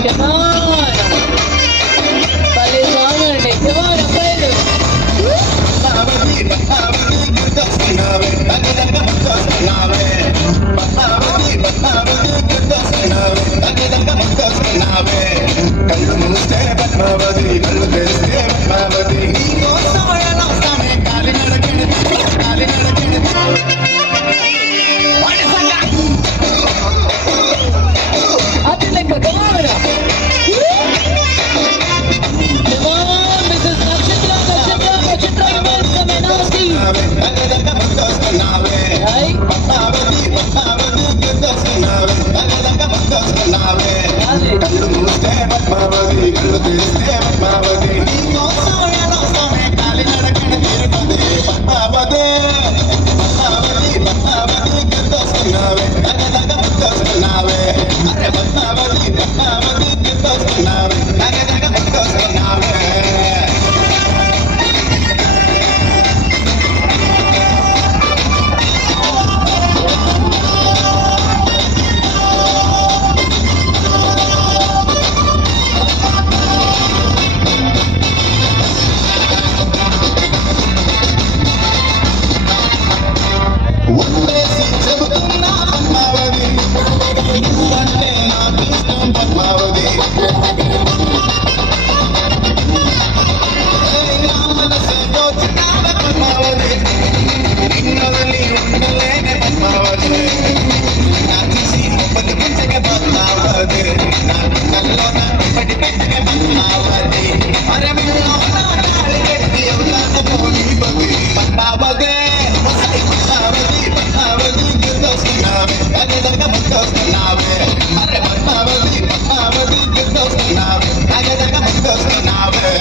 Come on. భలే song అండి. Come on, అబ్బాయిలు. కళ్ళు మూస్తే పద్మావతి కళ్ళు తెరిస్తే పద్మావతి కాలి నడకడి అతి లెక్క. Come on. Come on, Mrs. నక్షత్ర ఇమేజ్ కమెనాసి. Hey. కళ్ళు మూస్తే పద్మావతి కళ్ళు తెరిస్తే పద్మావతి కాలి నడకడి తీరుతుంది పద్మావతి గుర్తొస్తున్నావే గుర్తొస్తున్నావే అరే పద్మావతి గుర్తొస్తున్నావే గుర్తొస్తున్నావే ఉండేసి చెబుతున్నా పద్మావతి నువ్వంటే నాకు ఇష్టం పద్మావతి నా మనసే దోచున్నావే పద్మావతి నిన్నొదిలి ఉండలేనే పద్మావతి నా తీసి ముప్పటి పెంచక పద్మావతి నా గుండెల్లో నా పడి పెంచక పద్మావతి అరే తాళి ఉల్లాసపోని బతి పద్మావతి గుర్తొస్తున్నావే అగదగ ముద్దొస్తున్నావే అరే పద్మావతి గుర్తొస్తున్నావే అగదగ ముద్దొస్తున్నావే